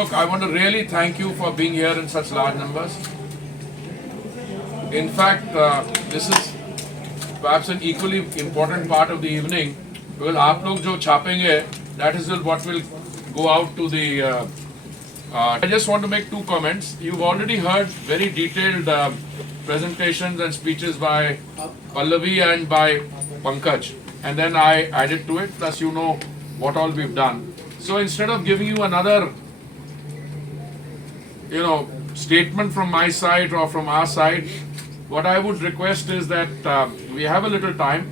Look, I want to really thank you for being here in such large numbers. In fact, this is perhaps an equally important part of the evening because आप लोग जो छापेंगे, that is what will go out to the. I just want to make two comments. You've already heard very detailed presentations and speeches by Pallavi and by Pankaj, and then I added to it. Plus, you know what all we've done. So instead of giving you another, statement from my side or from our side, what I would request is that we have a little time.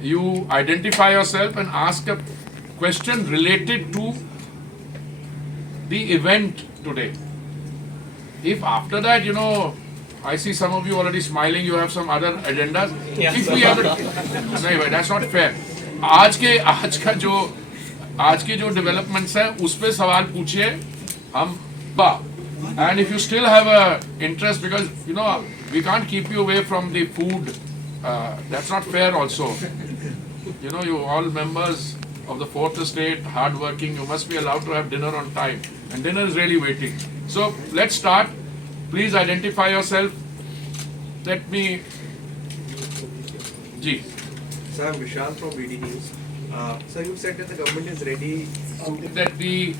You identify yourself and ask a question related to the event today. If after that, I see some of you already smiling, you have some other agendas. Yes, if we have no, that's not fair. आज के जो developments हैं, उस पे सवाल पूछिए हम and if you still have a interest because we can't keep you away from the food, that's not fair also. You all members of the fourth estate, hard working, you must be allowed to have dinner on time, and dinner is really waiting. So let's start. Please identify yourself. Let me Sir, I'm Vishal from BD News. Sir, you said that the government is ready that the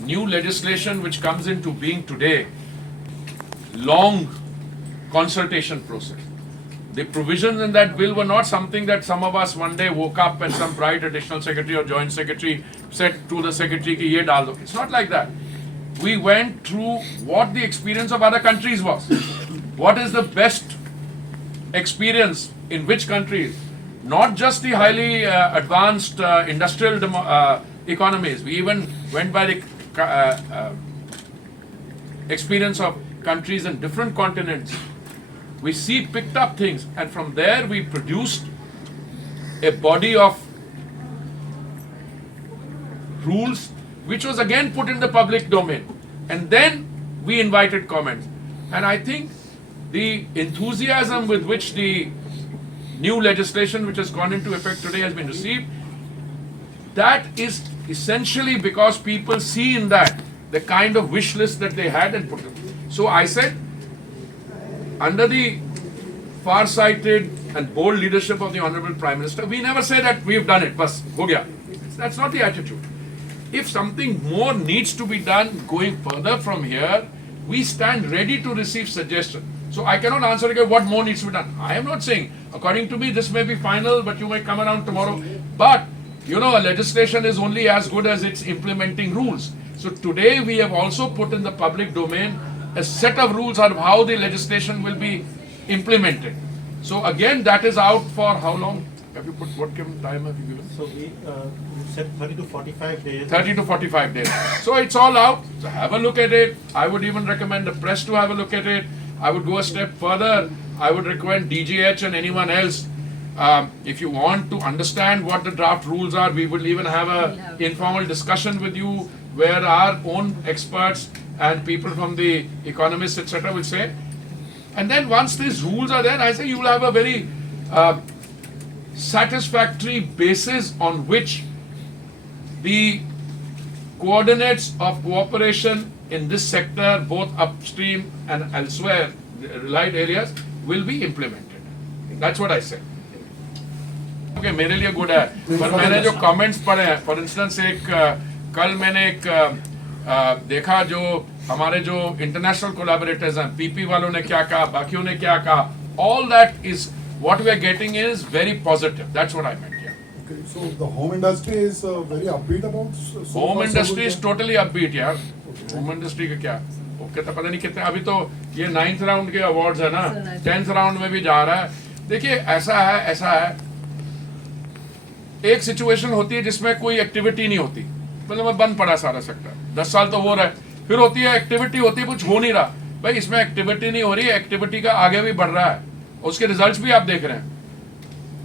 new legislation which comes into being today, long consultation process. The provisions in that bill were not something that some of us one day woke up and some bright additional secretary or joint secretary said to the secretary ki ye dal do. It's not like that. We went through what the experience of other countries was. What is the best experience in which countries? Not just the highly advanced industrial economies. We even went by the experience of countries in different continents. We picked up things, and from there we produced a body of rules which was again put in the public domain, and then we invited comments. And I think the enthusiasm with which the new legislation which has gone into effect today has been received, that is essentially because people see in that the kind of wish list that they had and put it. So I said, under the far-sighted and bold leadership of the Honorable Prime Minister, we never say that we've done it, bas, ho gaya. That's not the attitude. If something more needs to be done going further from here, we stand ready to receive suggestions. So I cannot answer again what more needs to be done. I am not saying, according to me, this may be final, but you may come around tomorrow. But, a legislation is only as good as its implementing rules. So today we have also put in the public domain a set of rules on how the legislation will be implemented. So again, that is out for how long? Have you put, what time have you given? So we said 30 to 45 days. 30 to 45 days. So it's all out. So have a look at it. I would even recommend the press to have a look at it. I would go a step further. I would recommend DGH and anyone else. If you want to understand what the draft rules are, we will even have an informal discussion with you where our own experts and people from the economists, etc. will say. And then once these rules are there, I say you will have a very satisfactory basis on which the coordinates of cooperation in this sector, both upstream and elsewhere, relied areas, will be implemented. That's what I said. Okay, मेरे लिए good है, पर मैंने जो comments पढ़े हैं, for instance कल मैंने देखा जो हमारे जो international collaborators हैं, PP वालों ने क्या कहा, बाकियों ने क्या कहा, all that is what we are getting is very positive. That's what I meant. Yeah. Okay, so the home industry is very upbeat about. Home industry is totally upbeat, यार. Home industry का क्या? Okay तो पता नहीं कितने अभी तो ये 9th राउंड के अवार्ड्स है ना, 10th राउंड में भी जा रहा है. देखिए ऐसा है एक सिचुएशन होती है जिसमें कोई एक्टिविटी नहीं होती, मतलब बंद पड़ा सारा सेक्टर, 10 साल तो वो रहे, फिर होती है एक्टिविटी होती है, कुछ हो नहीं रहा. भाई इसमें एक्टिविटी नहीं हो रही है, एक्टिविटी का आगे भी बढ़ रहा है, उसके रिजल्ट्स भी आप देख रहे हैं.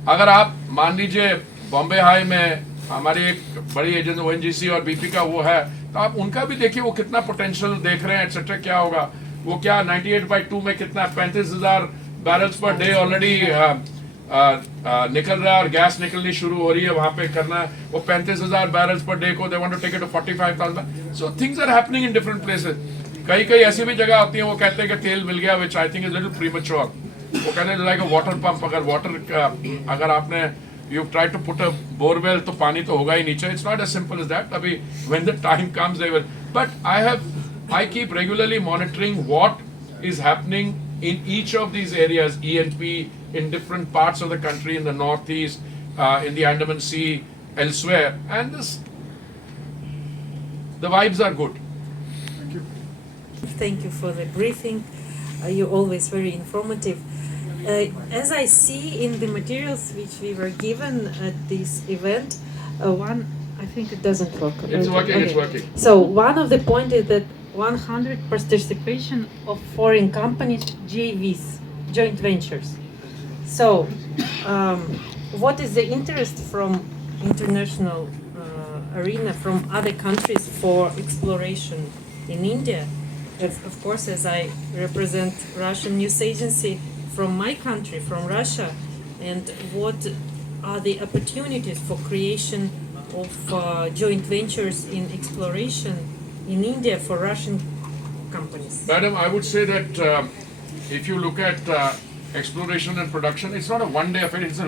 अगर आप मान लीजिए बॉम्बे हाई में हमारी एक बड़ी एजेंसी ONGC और BP का वो है, तो आप उनका भी देखिए वो कितना पोटेंशियल देख रहे हैं एक्सेट्रा. क्या होगा वो, क्या 98/2 में कितना 35,000 बैरल्स पर डे ऑलरेडी निकल रहा है और गैस निकलनी शुरू हो रही है, वहां पे करना है वो 35,000 बैरल्स पर डे को they want to take it to 45,000. So things are happening in different places. कई कई ऐसी भी जगह होती है वो कहते हैं कि तेल मिल गया, which I think is little premature. वो कहते हैं लाइक अ वाटर पंप. अगर वाटर अगर आपने you try to put a borewell तो पानी तो होगा ही नीचे. It's not as simple as that. अभी when the time comes they will. But I keep regularly monitoring what is happening in each of these areas, E&P, in different parts of the country, in the northeast, in the Andaman Sea, elsewhere, and the vibes are good. Thank you for the briefing. You're always very informative. As I see in the materials which we were given at this event, I think it doesn't work. It's working, it's working. So one of the points is that 100 participation of foreign companies, JVs, joint ventures. So, what is the interest from international arena, from other countries for exploration in India? Of course, as I represent Russian news agency from my country, from Russia, and what are the opportunities for creation of joint ventures in exploration in India for Russian companies? Madam, I would say that if you look at exploration and production, it's not a one-day affair. It's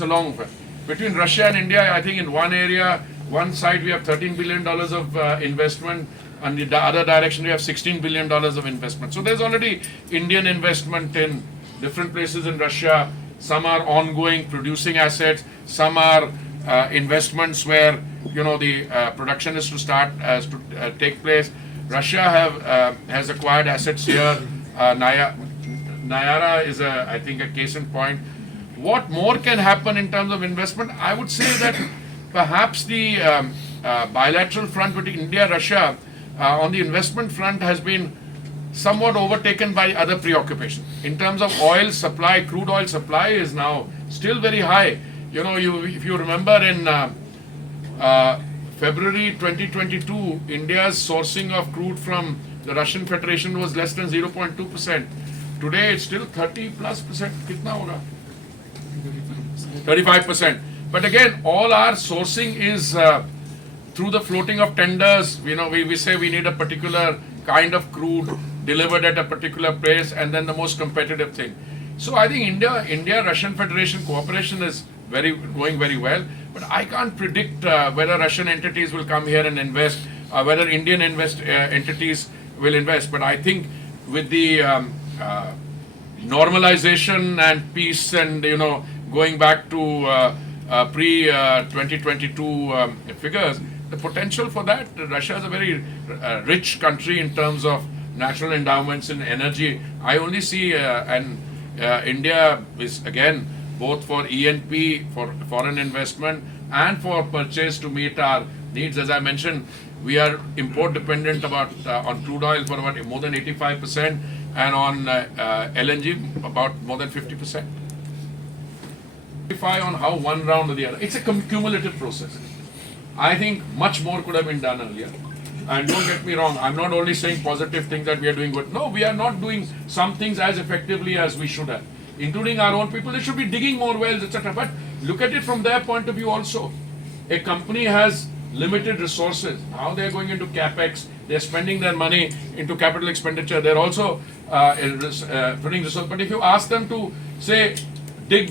a long affair. Between Russia and India, I think in one area, one side we have $13 billion of investment, and the other direction we have $16 billion of investment. So there's already Indian investment in different places in Russia. Some are ongoing, producing assets. Some are investments where the production is to start to take place. Russia has acquired assets here. Nayara is I think a case in point. What more can happen in terms of investment? I would say that perhaps the bilateral front between India and Russia on the investment front has been somewhat overtaken by other preoccupations. In terms of oil supply, crude oil supply is now still very high. If you remember in February 2022, India's sourcing of crude from the Russian Federation was less than 0.2%. Today it's still 30+%. Kitna hoga? 35%. But again, all our sourcing is through the floating of tenders. We say we need a particular kind of crude delivered at a particular place, and then the most competitive thing. So I think India-Russian Federation cooperation is going very well. But I can't predict whether Russian entities will come here and invest, whether Indian entities will invest. But I think with the normalization and peace and going back to pre-2022 figures, the potential for that, Russia is a very rich country in terms of natural endowments in energy. I only see India is again both for E&P, for foreign investment, and for purchase to meet our needs. As I mentioned, we are import dependent on crude oil for about more than 85%, and on LNG about more than 50%. On how one round or the other, it's a cumulative process. I think much more could have been done earlier. And don't get me wrong, I'm not only saying positive things that we are doing good. No, we are not doing some things as effectively as we should have. Including our own people, they should be digging more wells, etc. But look at it from their point of view also. A company has limited resources. Now they are going into capex, they are spending their money into capital expenditure. They are also putting resources. But if you ask them to, say, dig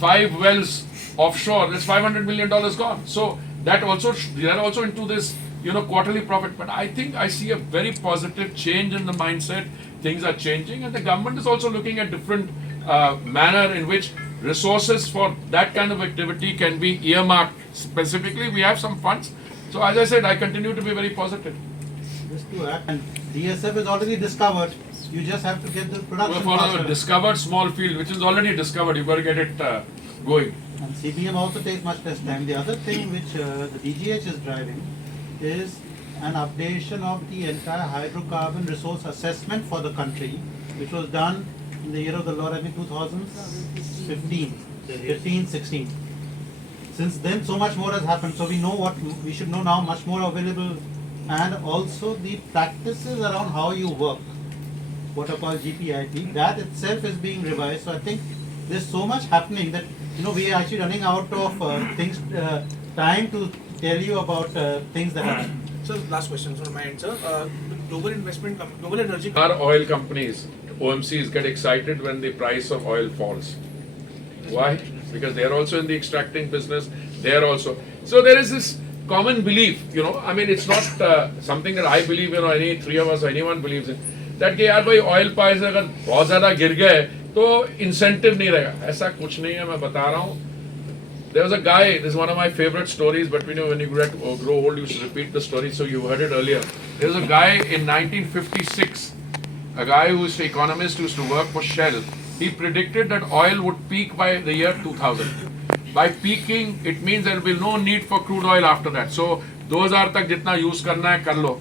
5 wells offshore, that's $500 million gone. So that also, they are also into this, quarterly profit. But I think I see a very positive change in the mindset. Things are changing, and the government is also looking at different manner in which resources for that kind of activity can be earmarked. Specifically, we have some funds. So as I said, I continue to be very positive. Just to add, and DSF is already discovered. You just have to get the production. For a faster. discovered small field, which is already discovered, you've got to get it going. And CBM also takes much less time. The other thing which the DGH is driving is an updation of the entire hydrocarbon resource assessment for the country, which was done in the year of the Lord, I think 2015, 16. Since then, so much more has happened. So we know what we should know now, much more available, and also the practices around how you work, what are called GPIP, that itself is being revised. So I think there's so much happening that, we are actually running out of time to tell you about things that are happening. So last question from my end, sir. Global energy. Our oil companies, OMCs, get excited when the price of oil falls. Why? Because they are also in the extracting business. They are also. So there is this common belief, I mean, it's not something that I believe, any three of us, anyone believes in, that कि यार भाई oil price अगर बहुत ज़्यादा गिर गए तो incentive नहीं रहेगा. ऐसा कुछ नहीं है, मैं बता रहा हूँ. There was a guy, this is one of my favorite stories, but when you grow old, you should repeat the story, so you heard it earlier. There was a guy in 1956, a guy who is an economist who used to work for Shell. He predicted that oil would peak by the year 2000. By peaking, it means there will be no need for crude oil after that. So, 2000 तक जितना use करना है कर लो.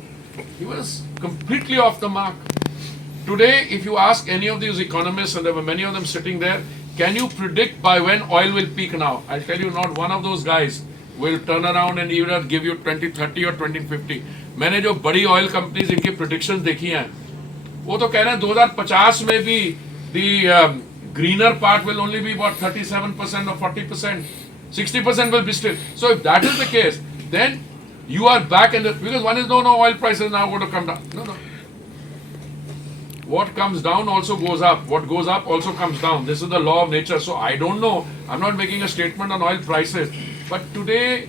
He was completely off the mark. Today, if you ask any of these economists, and there were many of them sitting there, can you predict by when oil will peak now? I'll tell you, not one of those guys will turn around and either give you 2030 or 2050. मैंने जो बड़ी oil companies इनकी predictions देखी हैं, वो तो कह रहे हैं 2050 में भी the greener part will only be about 37% or 40%. 60% will be still. So if that is the case, then you are back in the, because one is no oil prices now going to come down. No. What comes down also goes up. What goes up also comes down. This is the law of nature. So I don't know. I'm not making a statement on oil prices. But today,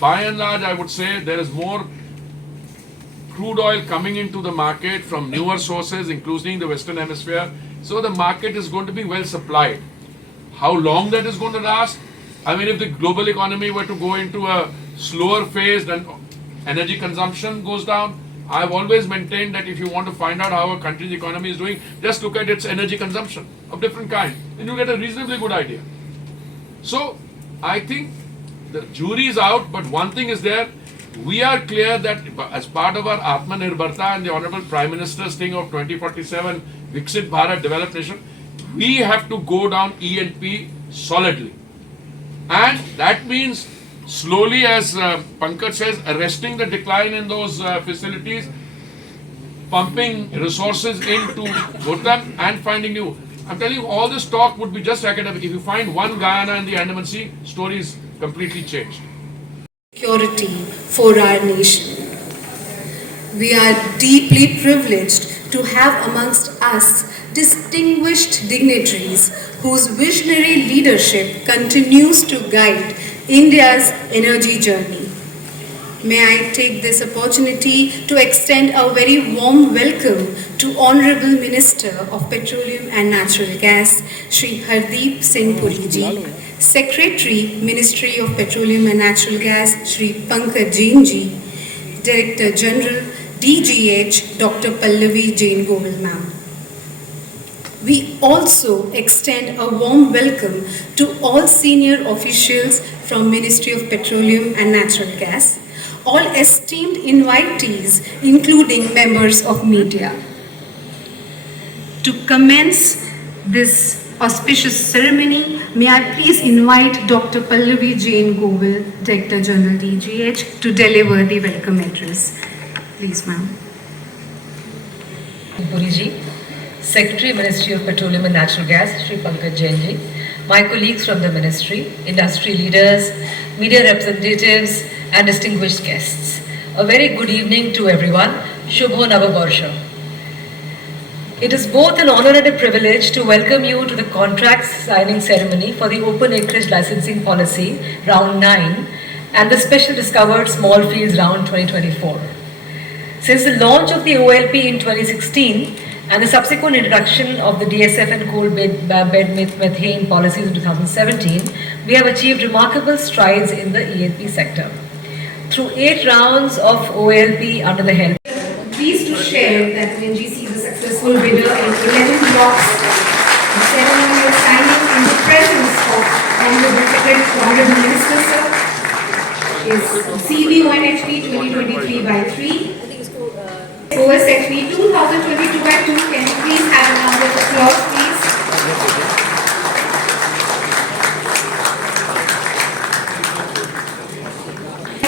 by and large, I would say there is more crude oil coming into the market from newer sources, including the Western Hemisphere. So the market is going to be well supplied. How long that is going to last? I mean, if the global economy were to go into a slower phase, then energy consumption goes down. I've always maintained that if you want to find out how a country's economy is doing, just look at its energy consumption of different kind, and you get a reasonably good idea. So I think the jury is out, but one thing is there. We are clear that as part of our Atmanirbharta and the Honorable Prime Minister's thing of 2047, Viksit Bharat developed nation, we have to go down E&P solidly. And that means slowly, as Pankaj says, arresting the decline in those facilities, pumping resources into them and finding new. I'm telling you, all this talk would be just academic. If you find one Guyana in the Andaman Sea, story is completely changed. Security for our nation. We are deeply privileged to have amongst us distinguished dignitaries whose visionary leadership continues to guide India's energy journey. May I take this opportunity to extend a very warm welcome to Honorable Minister of Petroleum and Natural Gas, Shri Hardeep Singh Puri ji, Secretary, Ministry of Petroleum and Natural Gas, Shri Pankaj ji, Director General, DGH, Dr. Pallavi Jain Govind ma'am. We also extend a warm welcome to all senior officials from Ministry of Petroleum and Natural Gas, all esteemed invitees, including members of media. To commence this auspicious ceremony, may I please invite Dr. Pallavi Jain Govind, Director General DGH, to deliver the welcome address. Please, ma'am. Puri ji, Secretary, Ministry of Petroleum and Natural Gas, Shri Pankaj Jain ji, my colleagues from the Ministry, industry leaders, media representatives and distinguished guests. A very good evening to everyone. Shubho Navabarsha. It is both an honor and a privilege to welcome you to the contract signing ceremony for the Open Acreage Licensing Policy, Round 9, and the Special Discovered Small Fields Round 2024. Since the launch of the OALP in 2016, and the subsequent introduction of the DSF and coal bed methane policies in 2017, we have achieved remarkable strides in the E&P sector. Through 8 rounds of OALP under the help. Pleased to share that NGC is a successful bidder in 11 blocks. The ceremonial signing in the presence of Honorable Secretary, Honorable Minister Sir, is CBONHP 2023/3. OSHP 2022/2, can you please have a round of applause, please?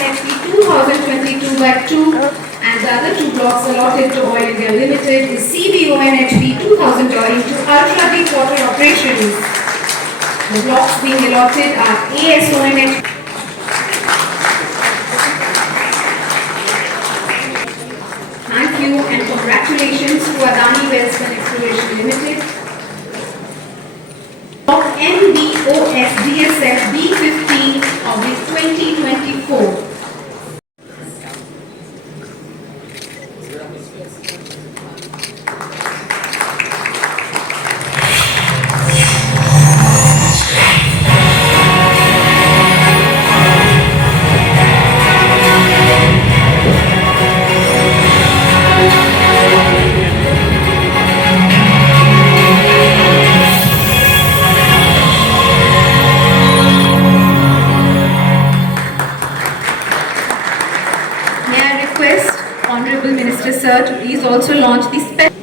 OSHP 2022/2, and the other 2 blocks allotted to Oil India Limited is CBONHP 2000 into ultra deep water operations. The blocks being allotted are ASONH. Thank you and congratulations to Adani Wells and Exploration Limited. Block NBOS DSF B15 of the 2024. Honorable Minister Sir to please also launch the special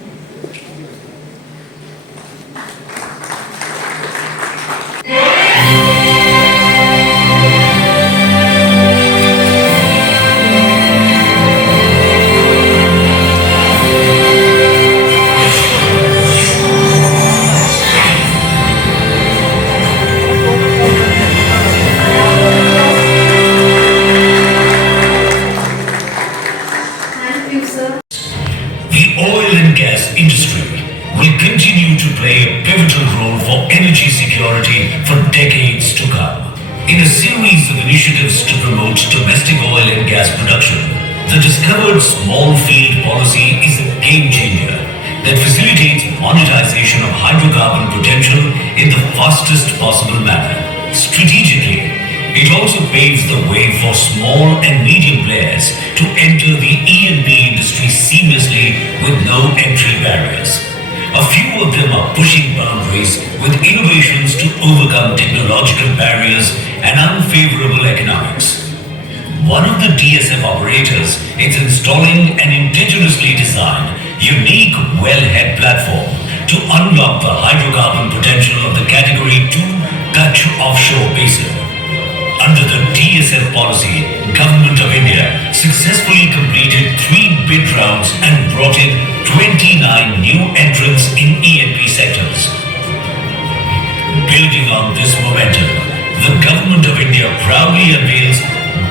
The oil and gas industry will continue to play a pivotal role for energy security for decades to come. In a series of initiatives to promote domestic oil and gas production, the discovered small field policy is a game changer that facilitates monetization of hydrocarbon potential in the fastest possible manner. Strategically, it also paves the way for small and medium players to enter the E&P industry seamlessly with no entry barriers. A few of them are pushing boundaries with innovations to overcome technological barriers and unfavorable economics. One of the DSF operators is installing an indigenously designed, unique wellhead platform to unlock the hydrocarbon potential of the Category 2 Kutch offshore basin. Under the DSF policy, Government of India successfully completed 3 bid rounds and brought in 29 new entrants in E&P sectors. Building on this momentum, the Government of India proudly unveils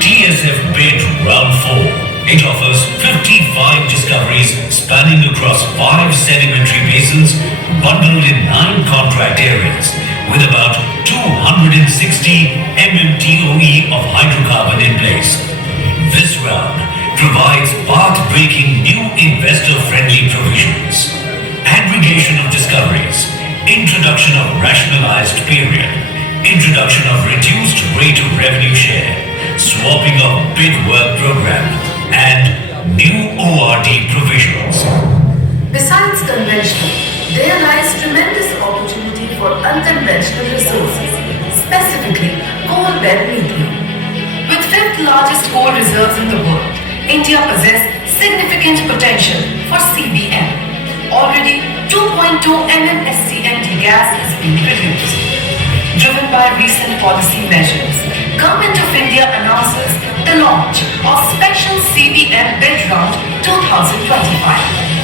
DSF Bid Round 4. It offers 55 discoveries spanning across 5 sedimentary basins bundled in 9 contract areas with about 260 MMTOE of hydrocarbon in place. This round provides path-breaking new investor-friendly provisions. Aggregation of discoveries, introduction of rationalized period, introduction of reduced rate of revenue share, swapping of bid work program, and new ORD provisions. Besides conventional, there lies tremendous opportunity for unconventional resources, specifically coal bed medium. With 5th largest coal reserves in the world, India possesses significant potential for CBM. Already 2.2 MMSCMD gas is being produced. Driven by recent policy measures, Government of India announces the launch of Special CBM Bid Round 2025.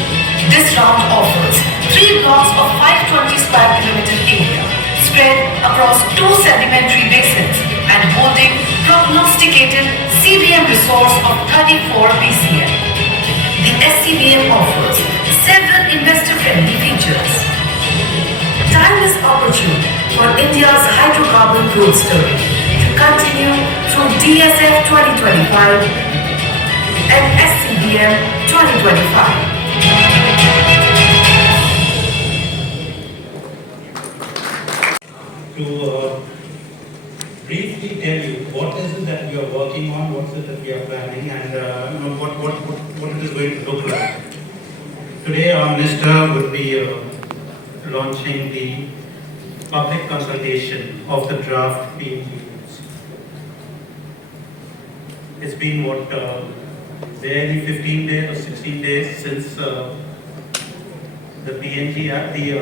This round offers 3 blocks of 520 square kilometer area spread across 2 sedimentary basins and holding prognosticated CBM resource of 34 BCM. The SCBM offers several investor-friendly features. Time is opportune for India's hydrocarbon growth story to continue through DSF 2025 and SCBM 2025. To briefly tell you what is it that we are working on, what is it that we are planning, and what it is going to look like. Today our Minister will be launching the public consultation of the draft being used. It's been barely 15 days or 16 days since the PNG Act, the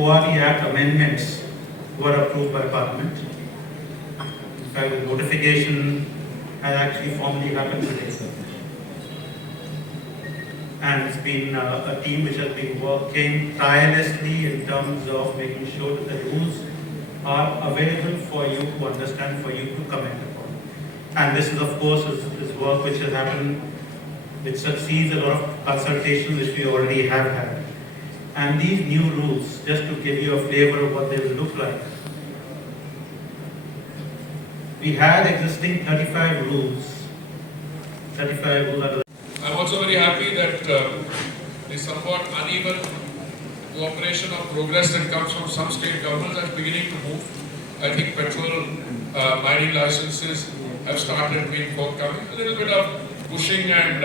ORD Act amendments were approved by Parliament. In fact, the notification has actually formally happened today. And it's been a team which has been working tirelessly in terms of making sure that the rules are available for you to understand, for you to comment upon. And this is, of course, is work which has happened, which succeeds a lot of consultations which we already have had. And these new rules, just to give you a flavor of what they will look like. We had existing 35 rules. 35 rules are the I'm also very happy that the somewhat uneven cooperation of progress that comes from some state governments is beginning to move. I think petrol mining licenses have started being forthcoming. A little bit of pushing and,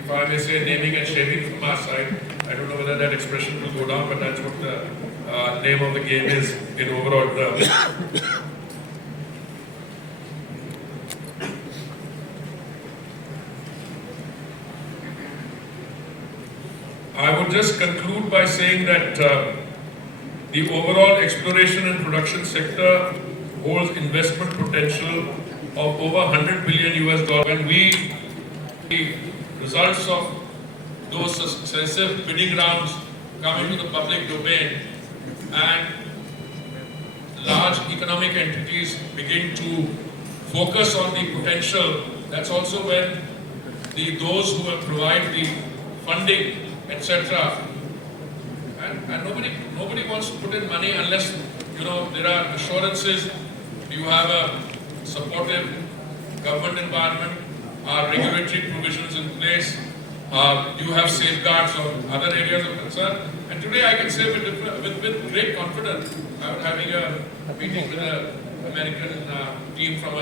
if I may say, naming and shaming from our side. I don't know whether that expression will go down, but that's what the name of the game is in overall terms. I would just conclude by saying that the overall exploration and production sector holds investment potential of over 100 billion US dollars. When the results of those successive bidding rounds come into the public domain and large economic entities begin to focus on the potential, that's also when those who will provide the funding, etc. And nobody wants to put in money unless there are assurances. You have a supportive government environment, regulatory provisions in place, you have safeguards on other areas of concern. And today I can say with great confidence, I was having a meeting with an American team from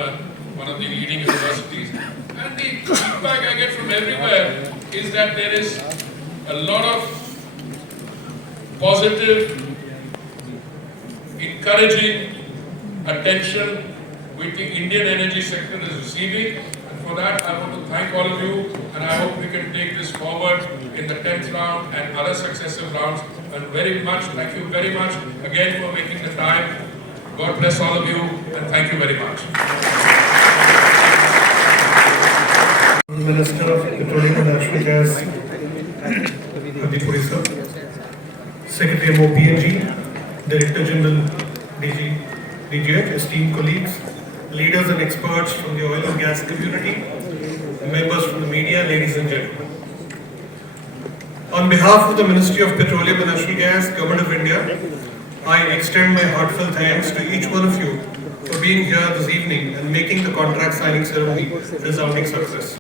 one of the leading universities, and the feedback I get from everywhere is that there is a lot of positive, encouraging attention which the Indian energy sector is receiving. And for that, I want to thank all of you, and I hope we can take this forward in the 10th round and other successive rounds. And thank you very much again for making the time. God bless all of you, and thank you very much. Minister of Petroleum and Natural Gas, Shri Puri sir, Secretary of OPNG, Director General DGH, esteemed colleagues, leaders and experts from the oil and gas community, members from the media, ladies and gentlemen. On behalf of the Ministry of Petroleum and Natural Gas, Government of India, I extend my heartfelt thanks to each one of you for being here this evening and making the contract signing ceremony a resounding success.